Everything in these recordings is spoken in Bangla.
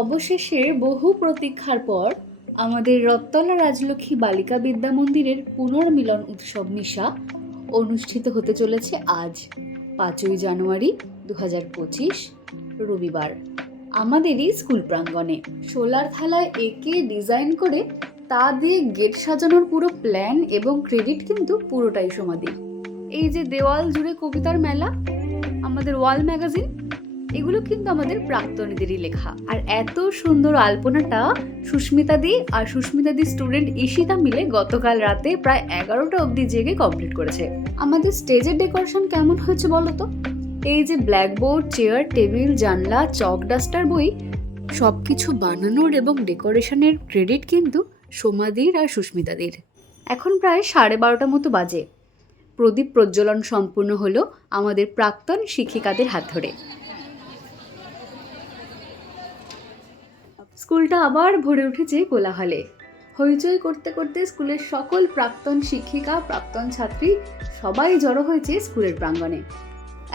অবশেষে বহু প্রতীক্ষার পর আমাদের রত্তলা রাজলক্ষ্মী বালিকা বিদ্যা মন্দিরের পুনর্মিলন উৎসব নিশা অনুষ্ঠিত হতে চলেছে আজ 5ই জানুয়ারি 2025 রবিবার আমাদেরই স্কুল প্রাঙ্গণে। সোলার থালায় এঁকে ডিজাইন করে তা দিয়ে গেট সাজানোর পুরো প্ল্যান এবং ক্রেডিট কিন্তু পুরোটাই সমাধি। এই যে দেওয়াল জুড়ে কবিতার মেলা, আমাদের ওয়াল ম্যাগাজিন, এগুলো কিন্তু আমাদের প্রাক্তনীদেরই লেখা। আর এত সুন্দর আলপনাটা সুস্মিতাদি আর সুস্মিতাদি স্টুডেন্ট ঈশিতা মিলে গতকাল রাতে প্রায় 11টা অবধি জেগে কমপ্লিট করেছে। আমাদের স্টেজের ডেকোরেশন কেমন হয়েছে বলো তো? এই যে ব্ল্যাকবোর্ড, চেয়ার, টেবিল, জানলা, চক ডাস্টার, বই সবকিছু বানানোর এবং ডেকোরেশনের ক্রেডিট কিন্তু সোমাদির আর সুস্মিতাদির। এখন প্রায় 12:30 মতো বাজে। প্রদীপ প্রজ্বলন সম্পূর্ণ হলো আমাদের প্রাক্তন শিক্ষিকাদের হাত ধরে। স্কুলটা আবার ভরে উঠেছে কোলাহলে। হইচই করতে করতে স্কুলের সকল প্রাক্তন শিক্ষিকা, প্রাক্তন ছাত্রী সবাই জড়ো হয়েছে স্কুলের প্রাঙ্গণে।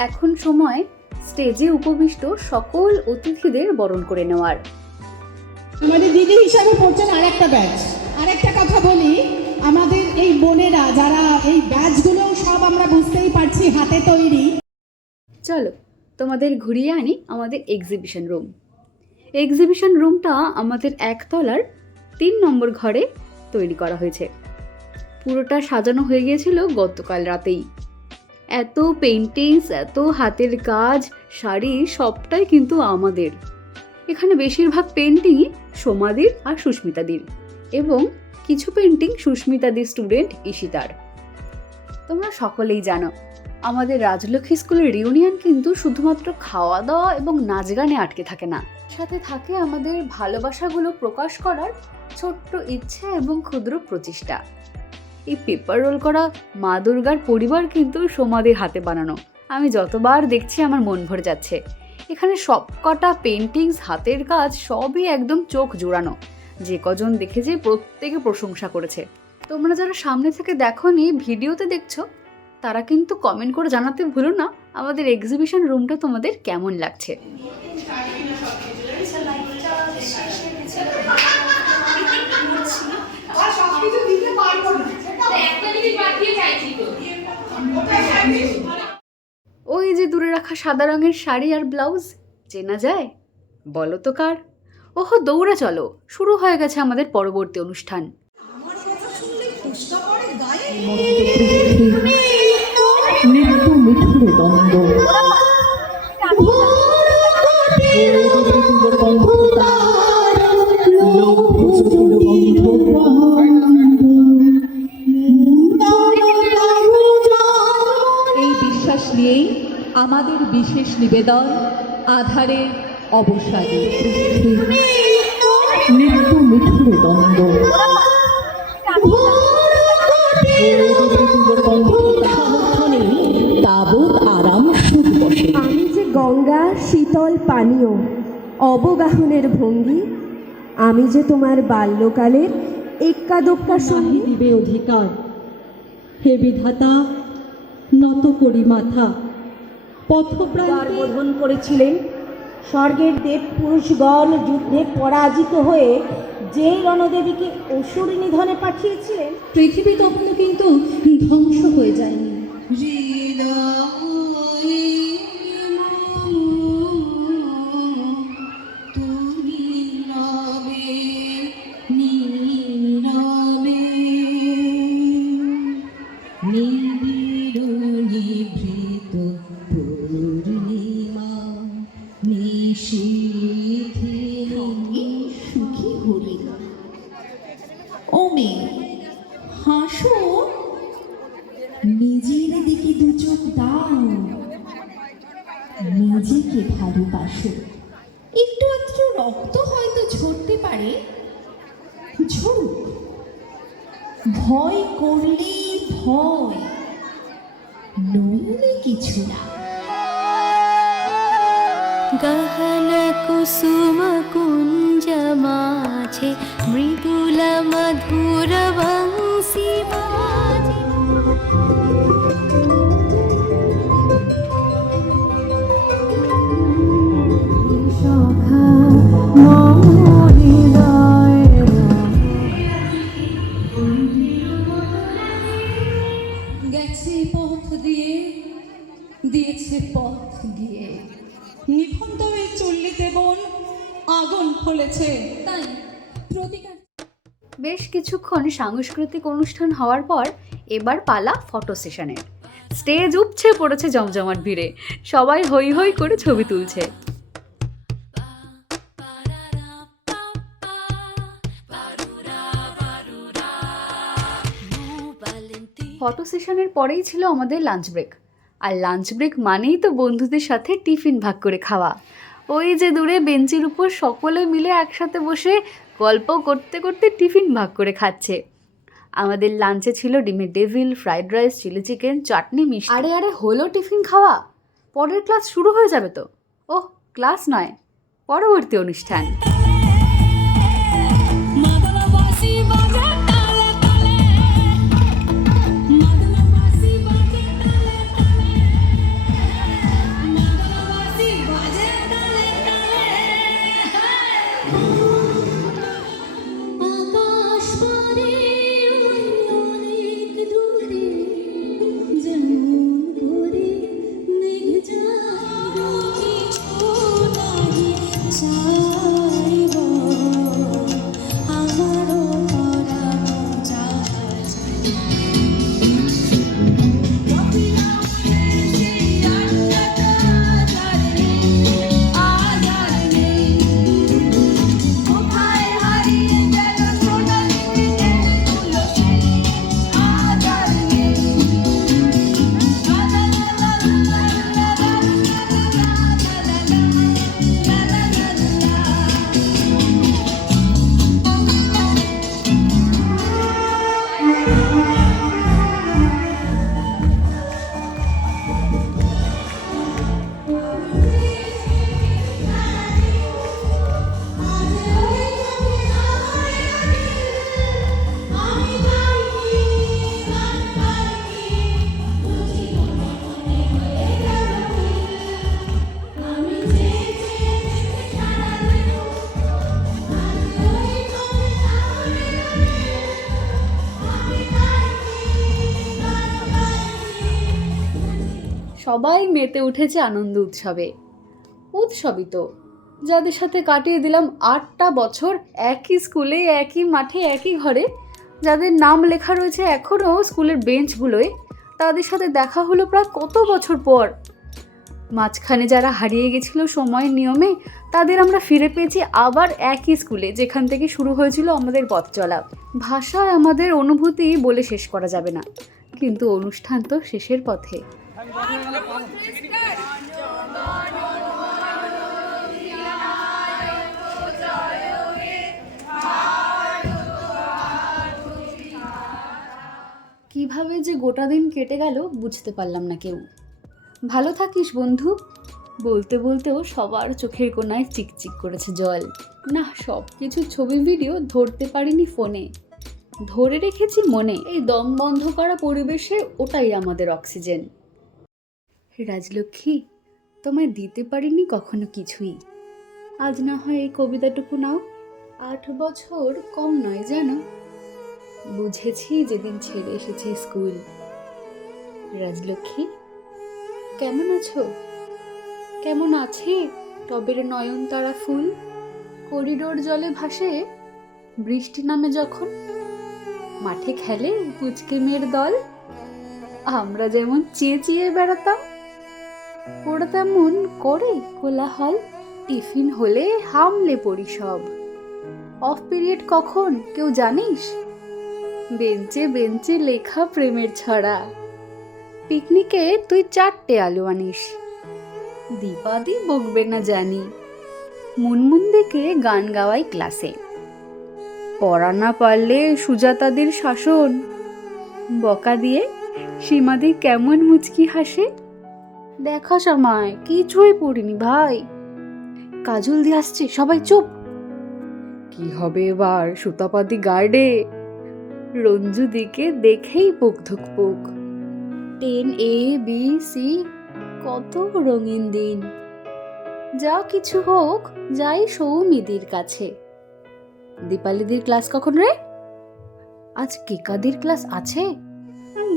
এখন সময় স্টেজে উপবিষ্ট সকল অতিথিদের বরণ করে নেওয়ার। আমাদের দিদি হিসাবে পড়ছেন আরেকটা ব্যাচ। আরেকটা কথা বলি, আমাদের এই বোনেরা যারা এই ব্যাচগুলো সব আমরা বুঝতেই পারছি হাতে তৈরি। চলো তোমাদের ঘুরিয়ে আনি আমাদের এক্সিবিশন রুম। এক্সিবিশন রুমটা আমাদের 1তলার 3 নম্বর ঘরে তৈরি করা হয়েছে। পুরোটা সাজানো হয়ে গিয়েছিল গতকাল রাতেই। এত পেইন্টিংস, এত হাতের কাজ, শাড়ি সবটাই কিন্তু আমাদের। এখানে বেশিরভাগ পেন্টিংই সোমাদির আর সুস্মিতাদির এবং কিছু পেন্টিং সুস্মিতাদির স্টুডেন্ট ঈশিতার। তোমরা সকলেই জানো আমাদের রাজলক্ষ্মী স্কুলের রিউনিয়ন কিন্তু শুধুমাত্র খাওয়া দাওয়া এবং নাচ গানে আটকে থাকে না, সাথে থাকে আমাদের ভালোবাসাগুলো প্রকাশ করার ছোট্ট ইচ্ছা এবং ক্ষুদ্র প্রচেষ্টা। এই পেপার রোল করা মা দুর্গার পরিবার কিন্তু সোমাদির হাতে বানানো। আমি যতবার দেখছি আমার মন ভরে যাচ্ছে। এখানে সবকটা পেন্টিংস, হাতের কাজ সবই একদম চোখ জোড়ানো। যে কজন দেখেছে প্রত্যেকে প্রশংসা করেছে। তোমরা যারা সামনে থেকে দেখোনি, ভিডিওতে দেখছো, তারা কিন্তু কমেন্ট করে জানাতে ভুলো না আমাদের এক্সিবিশন রুমটা তোমাদের কেমন লাগছে। ওই যে দূরে রাখা সাদা রঙের শাড়ি আর ব্লাউজ চেনা যায়? বলো তো কার? ওহো, দৌড়ে চলো, শুরু হয়ে গেছে আমাদের পরবর্তী অনুষ্ঠান। এই বিশ্বাস নিয়েই আমাদের বিশেষ নিবেদন আধারে অবসাদে নিত্য মিঠুর দ্বন্দ্ব। তাবৎ আরাম সুখ বসে। আমি যে গঙ্গা শীতল পানীয় অবগাহনের ভঙ্গি, আমি যে তোমার বাল্যকালের এক্কাদোক্কা সঙ্গী। দিবে অধিকার, হে বিধাতা নত করি মাথা। পথপ্রাণ বোধন করেছিলেন স্বর্গের দেব পুরুষগণ যুদ্ধে পরাজিত হয়ে যে রণদেবীকে অসুরী নিধনে পাঠিয়েছিলেন। পৃথিবী তখনও কিন্তু ধ্বংস হয়ে যায়নি। সুখী হলে ও মেয়ে হাসো, নিজের দিকে দু চোখ দাও, নিজেকে ভালোবাসো। একটু একটু রক্ত হয়তো ঝরতে পারে, ঝরুক। ভয় করলে ভয়, নইলে কিছু না। গহন কুসুম কুঞ্জ মাঝে মৃদুল মধুর বংশী বাজে। সখা যে পথ দিয়ে। নিখুন্ত হয়ে চললিতে বোন আগুন ফলেছে। তাই প্রতিকার বেশ কিছুক্ষণ সাংস্কৃতিক অনুষ্ঠান হওয়ার পর এবার পালা ফটো সেশনের। স্টেজ উপচে পড়েছে জমজমাট ভিড়ে, সবাই হই হই করে ছবি তুলছে। ফটো সেশনের পরেই ছিল আমাদের লাঞ্চ ব্রেক, আর লাঞ্চ ব্রেক মানেই তো বন্ধুদের সাথে টিফিন ভাগ করে খাওয়া। ওই যে দূরে বেঞ্চের উপর সকলে মিলে একসাথে বসে গল্প করতে করতে টিফিন ভাগ করে খাচ্ছে। আমাদের লাঞ্চে ছিল ডিমের devil, fried rice, chilli chicken, chutney, মিষ্টি। আরে আরে হলো টিফিন খাওয়া, পরের ক্লাস শুরু হয়ে যাবে তো। ওহ, ক্লাস নয়, পরবর্তী অনুষ্ঠান। আকাশ পারে ওই অনেক দূরে যেমন করে মেঘ যায় কিছু নাহি চাইব আমারও পরানো চাই। সবাই মেতে উঠেছে আনন্দ উৎসবে। উৎসবই তো, যাদের সাথে কাটিয়ে দিলাম 8টা বছর একই স্কুলে, একই মাঠে, একই ঘরে, যাদের নাম লেখা রয়েছে এখনও স্কুলের বেঞ্চগুলোয়, তাদের সাথে দেখা হলো প্রায় কত বছর পর। মাঝখানে যারা হারিয়ে গেছিল সময়ের নিয়মে, তাদের আমরা ফিরে পেয়েছি আবার একই স্কুলে, যেখান থেকে শুরু হয়েছিল আমাদের পথ চলা। ভাষায় আমাদের অনুভূতি বলে শেষ করা যাবে না, কিন্তু অনুষ্ঠান তো শেষের পথে। কিভাবে যে গোটা দিন কেটে গেল বুঝতে পারলাম না কেউ। ভালো থাকিস বন্ধু বলতে বলতেও সবার চোখের কোণায় চিকচিক করেছে জল। না, সব কিছু ছবি ভিডিও ধরতে পারিনি ফোনে, ধরে রেখেছি মনে। এই দম বন্ধ করা পরিবেশে ওটাই আমাদের অক্সিজেন। রাজলক্ষ্মী, তোমায় দিতে পারিনি কখনো কিছুই, আজ না হয় এই কবিতাটুকু নাও। 8 বছর কম নয় জানো, বুঝেছি যেদিন ছেড়ে এসেছে স্কুল। রাজলক্ষ্মী, কেমন আছো? কেমন আছে টবের নয়নতারা ফুল? করিডোর জলে ভাসে বৃষ্টি নামে যখন, মাঠে খেলে পুচকে মেয়ের দল। আমরা যেমন চেঁচিয়ে বেড়াতাম, ওরা তেমন করে কোলাহল। টিফিন হলে হামলে পড়ি সব। অফ পিরিয়ড কখন কেউ জানিস? বেঞ্চে বেঞ্চে লেখা প্রেমের ছড়া। পিকনিকে তুই 4টে আলু আনিস, দীপাদি বকবে না জানি। মুনমুন দিকে গান গাওয়াই ক্লাসে, পড়া না পারলে সুজাতাদের শাসন। বকা দিয়ে সীমাদি কেমন মুচকি হাসে। দেখাস আমায়, কিছুই পড়িনি ভাই। কাজল দিয়ে আসছে, সবাই চুপ। কি হবে এবার সুতাপাদি গার্ডে? রঞ্জু দিকে দেখেই পোক ধুকপুক। 10A B C, কত রঙিন দিন। যা কিছু হোক, যাই সৌমিদির কাছে। দীপালিদির ক্লাস কখন রে? আজ কেকাদির ক্লাস আছে?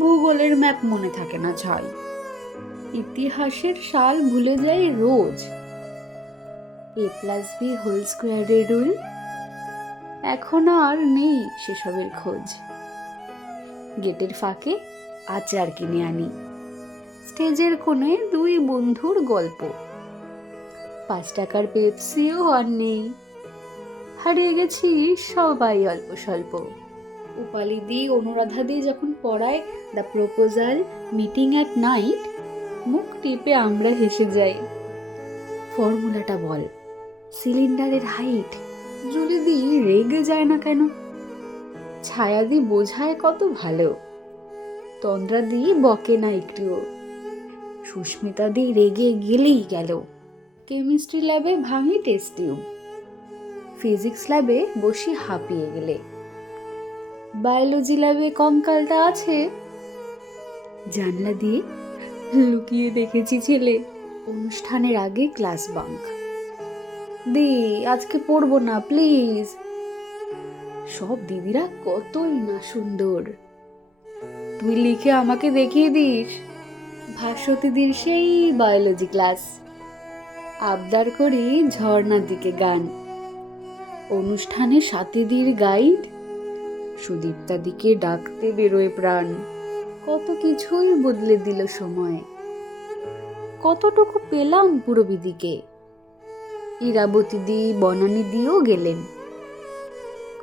ভূগোলের ম্যাপ মনে থাকে না ছাই। ইতিহাসের সাল ভুলে যাই রোজ। a+b² রুল, এখন আর নেই সেসবের খোঁজ। গেটের ফাঁকে আচার কিনে আনি, স্টেজের কোণে দুই বন্ধুর গল্প। 5 টাকার পেপসিও আর নেই, হারিয়ে গেছি সবাই অল্প স্বল্প। উপালি দি অনুরাধা দি যখন পড়ায় the proposal meeting at night, মুখ টিপে আমরা হেসে যাই। ফর্মুলাটা বল, সিলিন্ডারের হাইট। জুলি দি রেগে যায় না কেন? ছায়া দি বোঝায় কত ভালো, তন্দ্রা দি বকে না একটুও। সুস্মিতা দি রেগে গেলেই গেল, কেমিস্ট্রি ল্যাবে ভাঙি টেস্ট টিউব, ফিজিক্স ল্যাবে বসি হাঁপিয়ে গেলে। বায়োলজি ল্যাবে কঙ্কালটা আছে, জানলা দিয়ে লুকিয়ে দেখেছি ছেলে। অনুষ্ঠানের আগে ক্লাস বাঙ্ক, দি আজকে পড়বো না প্লিজ। সব দিদিরা কতই না সুন্দর, তুই লিখে আমাকে দেখিয়ে দিস। ভাস্বতীদির সেই বায়োলজি ক্লাস, আবদার করি ঝর্ণার দিকে গান। অনুষ্ঠানে সাথীদের গাইড, সুদীপ্তাদিকে ডাকতে বেরোয় প্রাণ। কত কিছুই বদলে দিল সময়, কতটুকু পেলাম পুরবিদিকে। ইরাবতী দি বনানী দিও গেলেন,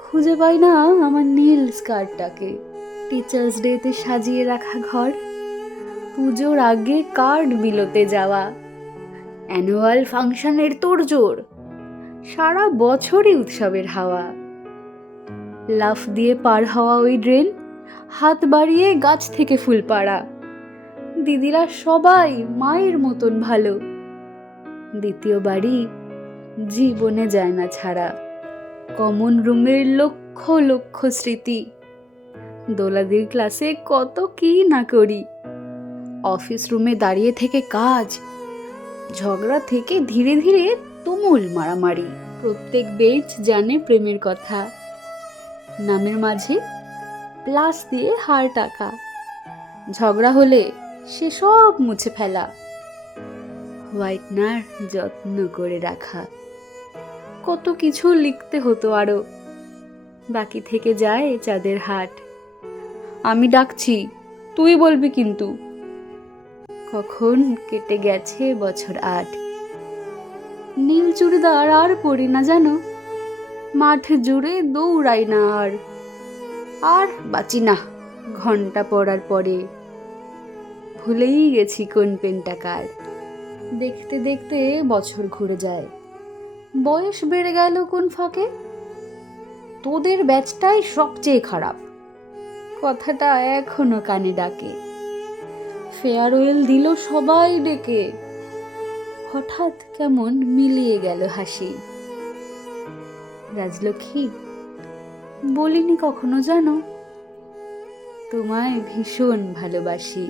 খুঁজে পাই না আমার নীল স্কার্টটাকে। টিচার্স ডেতে সাজিয়ে রাখা ঘর, পুজোর আগে কার্ড বিলোতে যাওয়া, অ্যানুয়াল ফাংশনের তোড়জোড়, সারা বছরই উৎসবের হাওয়া। লাফ দিয়ে পার হওয়া ওই ড্রেন, হাত বাড়িয়ে গাছ থেকে ফুল পাড়া। দিদিরা সবাই মায়ের মতন ভালো, দ্বিতীয় বাড়ি জীবনে যায় না ছাড়া। কমন রুমের লক্ষ লক্ষ স্মৃতি, দোলাদির ক্লাসে কত কি না করি। অফিস রুমে দাঁড়িয়ে থেকে কাজ, ঝগড়া থেকে ধীরে ধীরে তুমুল মারামারি। প্রত্যেক বেঞ্চ জানে প্রেমের কথা, নামের মাঝে প্লাস দিয়ে হার টাকা। ঝগড়া হলে সে সব মুছে ফেলা, হোয়াইটনার যত্ন করে রাখা। কত কিছু লিখতে হতো আরো, বাকি থেকে যায় চাঁদের হাট। আমি ডাকছি, তুই বলবি কিন্তু। কখন কেটে গেছে বছর 8, নীল চুড়িদার আর পরি না জানো, মাঠ জুড়ে দৌড়াই না আর বাঁচি না ঘন্টা পড়ার পরে। ভুলেই গেছি কোন পেনটা কার। দেখতে দেখতে বছর ঘুরে যায়, বয়স বেড়ে গেল কোন ফাঁকে। তোদের ব্যাচটাই সবচেয়ে খারাপ, কথাটা এখনো কানে ডাকে। ফেয়ারওয়েল দিল সবাই ডেকে, হঠাৎ কেমন মিলিয়ে গেল হাসি। রাজলক্ষ্মী, বলিনি কখনো জানো, তোমায় ভীষণ ভালোবাসি।